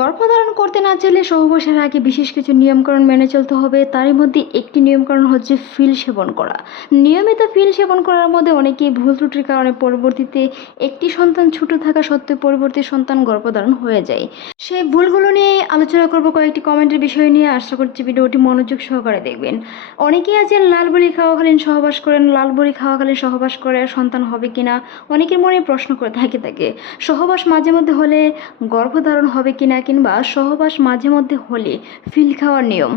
গর্ভধারণ করতে না চাইলে সহবাসের আগে বিশেষ কিছু নিয়মকানুন মেনে চলতে হবে। তারই মধ্যে একটি নিয়মকানুন হচ্ছে পিল সেবন করা। নিয়মিত পিল সেবন করার মধ্যে অনেকেই ভুল ত্রুটির কারণে পরবর্তীতে একটি সন্তান ছোট থাকা সত্ত্বেও পরবর্তী সন্তান গর্ভধারণ হয়ে যায়। সেই ভুলগুলো নিয়ে আলোচনা করব, কয়েকটি কমেন্টের বিষয় নিয়ে। আশা করছি ভিডিওটি মনোযোগ সহকারে দেখবেন। অনেকেই আছেন লাল বড়ি খাওয়াকালীন সহবাস করেন, লাল বড়ি খাওয়াকালীন সহবাস করে সন্তান হবে কিনা অনেকের মনে প্রশ্ন করে থাকে। সহবাস মাঝে মধ্যে হলে গর্ভধারণ হবে কিনা, কিংবা সহবাস মাঝে মধ্যে হলে পিল খাওয়ার নিয়ম।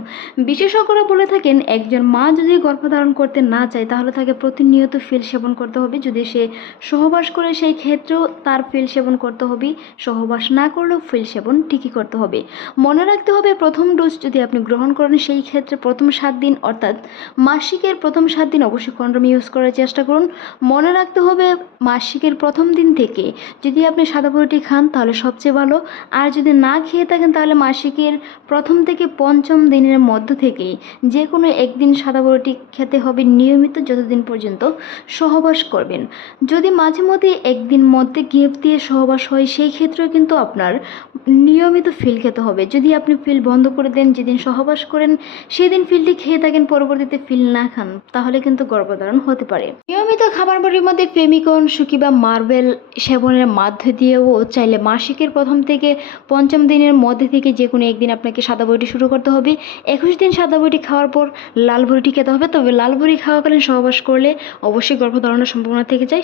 বিশেষজ্ঞরা বলে থাকেন একজন মা যদি গর্ভধারণ করতে না চায় তাহলে তাকে প্রতিনিয়ত পিল সেবন করতে হবে। যদি সে সহবাস করে সেই ক্ষেত্রেও তার পিল সেবন করতে হবে, সহবাস না করলেও পিল সেবন ঠিকই করতে হবে। মনে রাখতে হবে প্রথম ডোজ যদি আপনি গ্রহণ করেন সেই ক্ষেত্রে প্রথম 7 দিন অর্থাৎ মাসিকের প্রথম 7 দিন অবশ্যই কন্ডোম ইউজ করার চেষ্টা করুন। মনে রাখতে হবে মাসিকের প্রথম দিন থেকে যদি আপনি সাদা বড়িটি খান তাহলে সবচেয়ে ভালো। আর যদি না খেয়ে থাকেন তাহলে মাসিকের প্রথম থেকে পঞ্চম দিনের মধ্য থেকেই যে কোনো একদিন সাদা বড়িটি খেতে হবে নিয়মিত, যতদিন পর্যন্ত সহবাস করবেন। যদি মাঝে মধ্যে একদিন মধ্যে গ্যাপ দিয়ে সহবাস হয় সেই ক্ষেত্রেও কিন্তু আপনার নিয়মিত পিল খেতে হবে। যদি আপনি পিল বন্ধ করে দেন, যেদিন সহবাস করেন সেদিন পিলটি খেয়ে থাকেন, পরবর্তীতে পিল না খান, তাহলে কিন্তু গর্ভধারণ হতে পারে। নিয়মিত খাবার বাড়ির মধ্যে ফেমিকন, সুকি বা মার্বেল সেবনের মধ্য দিয়েও চাইলে মাসিকের প্রথম থেকে পঞ্চম দিনের মধ্যে থেকে যে কোনো একদিন আপনাকে সাদা বড়িটি শুরু করতে হবে। 21 দিন সাদা বড়িটি খাওয়ার পর লাল বড়িটি খেতে হবে। তবে লাল বড়ি খাওয়াকালীন সহবাস করলে অবশ্যই গর্ভধারণের সম্ভাবনা থেকে যায়,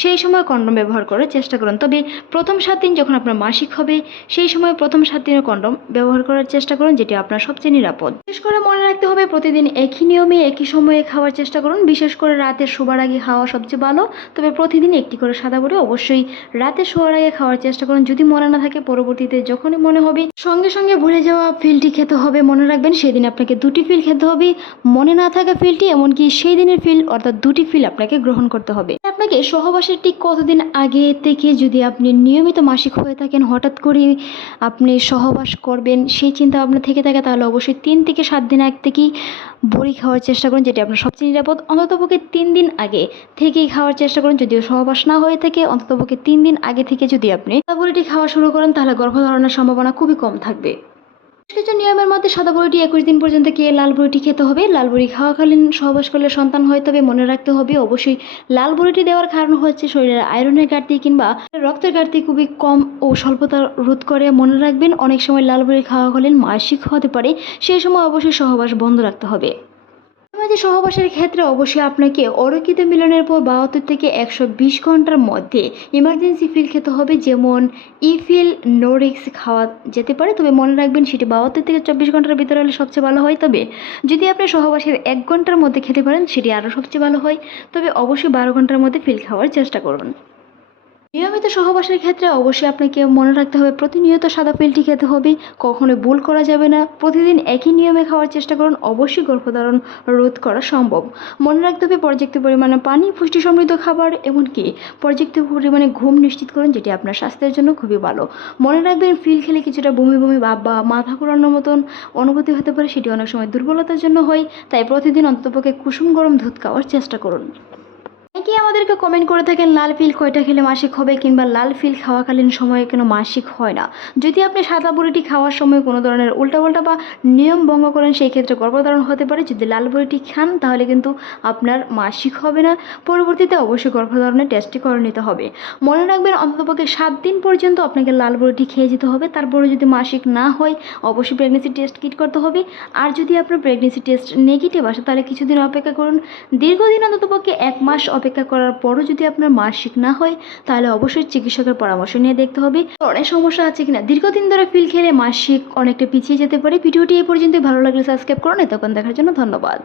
সেই সময় কন্ডোম ব্যবহার করার চেষ্টা করুন। তবে প্রথম 7 দিন যখন আপনার মাসিক হবে সেই সময় প্রথম 7 দিনের কন্ডোম ব্যবহার করার চেষ্টা করুন, যেটি আপনার সবচেয়ে নিরাপদ। বিশেষ করে মনে রাখতে হবে প্রতিদিন একই নিয়মে একই সময়ে খাওয়ার চেষ্টা করুন। বিশেষ করে রাতে শোবার আগে খাওয়া সবচেয়ে ভালো। তবে প্রতিদিন একটি করে সাদা বড়ি অবশ্যই রাতে শোয়ার আগে খাওয়ার চেষ্টা করুন। যদি মনে না থাকে পরবর্তীতে যখনই মনে হবে সঙ্গে সঙ্গে ভুলে যাওয়া পিলটি খেতে হবে। মনে রাখবেন সেদিন আপনাকে 2টি পিল খেতে হবে। মনে না থাকা পিলটি, এমনকি সেই দিনের পিল অর্থাৎ 2টি পিল আপনাকে গ্রহণ করতে হবে। আপনাকে সহবাসের ঠিক কতদিন আগে থেকে যদি আপনি নিয়মিত মাসিক হয়ে থাকেন, হঠাৎ করে আপনি সহবাস করবেন সেই চিন্তা ভাবনা থেকে থাকে, তাহলে অবশ্যই 3 থেকে 7 দিন আগে থেকেই বড়ি খাওয়ার চেষ্টা করুন, যেটি আপনার সবচেয়ে নিরাপদ। অন্ততপক্ষে 3 দিন আগে থেকেই খাওয়ার চেষ্টা করুন। যদিও সহবাস না হয়ে থাকে অন্ততপক্ষে 3 দিন আগে থেকে যদি আপনি বড়িটি খাওয়া শুরু করেন তাহলে গর্ভধারণের সম্ভাবনা খুবই কম থাকবে। কিছু নিয়মের মধ্যে সাদা বড়িটি 21 দিন পর্যন্ত খেয়ে লাল বড়িটি খেতে হবে। লাল বড়ি খাওয়াকালীন সহবাস করলে সন্তান হয়, তবে মনে রাখতে হবে অবশ্যই লাল বড়িটি দেওয়ার কারণ হচ্ছে শরীরের আয়রনের ঘাটতি কিংবা রক্তের ঘাটতি খুবই কম ও স্বল্পতা রোধ করে। মনে রাখবেন অনেক সময় লাল বড়ি খাওয়াকালীন মাসিক হতে পারে, সেই সময় অবশ্যই সহবাস বন্ধ রাখতে হবে। সহবাসের ক্ষেত্রে অবশ্যই আপনাকে অরক্ষিত মিলনের পর 72 থেকে 120 ঘন্টার মধ্যে ইমার্জেন্সি পিল খেতে হবে, যেমন ইফিল, নোরিক্স খাওয়া যেতে পারে। তবে মনে রাখবেন সেটি 72 থেকে 24 ঘন্টার ভিতরে হলে সবচেয়ে ভালো হয়। তবে যদি আপনি সহবাসের 1 ঘন্টার মধ্যে খেতে পারেন সেটি আরও সবচেয়ে ভালো হয়। তবে অবশ্যই 12 ঘন্টার মধ্যে পিল খাওয়ার চেষ্টা করবেন। নিয়মিত সহবাসের ক্ষেত্রে অবশ্যই আপনাকে মনে রাখতে হবে প্রতিনিয়ত সাদা পিলটি খেতে হবে, কখনোই ভুল করা যাবে না। প্রতিদিন একই নিয়মে খাওয়ার চেষ্টা করুন, অবশ্যই গর্ভধারণ রোধ করা সম্ভব। মনে রাখতে হবে পর্যাপ্ত পরিমাণে পানি, পুষ্টি সমৃদ্ধ খাবার, এমনকি পর্যাপ্ত পরিমাণে ঘুম নিশ্চিত করুন, যেটি আপনার স্বাস্থ্যের জন্য খুবই ভালো। মনে রাখবেন পিল খেলে কিছুটা বমি বমি ভাব বা মাথা ঘোরানোর মতন অনুভূতি হতে পারে, সেটি অনেক সময় দুর্বলতার জন্য হয়। তাই প্রতিদিন অন্ততপক্ষে কুসুম গরম দুধ খাওয়ার চেষ্টা করুন। অনেকেই আমাদেরকে কমেন্ট করে থাকেন লাল পিল কয়টা খেলে মাসিক হবে, কিংবা লাল পিল খাওয়াকালীন সময়ে কেন মাসিক হয় না। যদি আপনি সাদা বড়িটি খাওয়ার সময় কোনো ধরনের উল্টাপাল্টা বা নিয়ম ভঙ্গ করেন সেই ক্ষেত্রে গর্ভধারণ হতে পারে। যদি লাল বড়িটি খান তাহলে কিন্তু আপনার মাসিক হবে না। পরবর্তীতে অবশ্যই গর্ভধারণের টেস্টটি করে নিতে হবে। মনে রাখবেন অন্ততপক্ষে 7 দিন পর্যন্ত আপনাকে লাল বড়িটি খেয়ে যেতে হবে। তারপরে যদি মাসিক না হয় অবশ্যই প্রেগনেন্সি টেস্ট কিট করতে হবে। আর যদি আপনার প্রেগনেন্সি টেস্ট নেগেটিভ আসে তাহলে কিছুদিন অপেক্ষা করুন। দীর্ঘদিন অন্ততপক্ষে 1 মাস অপেক্ষা করার পরও যদি আপনার মাসিক না হয় তাহলে অবশ্যই চিকিৎসকের পরামর্শ নিয়ে দেখতে হবে অনেক সমস্যা আছে কিনা। দীর্ঘদিন ধরে পিল খেলে মাসিক অনেকটা পিছিয়ে যেতে পারে। ভিডিওটি এই পর্যন্তই। ভালো লাগলে সাবস্ক্রাইব করুন। এতক্ষণ দেখার জন্য ধন্যবাদ।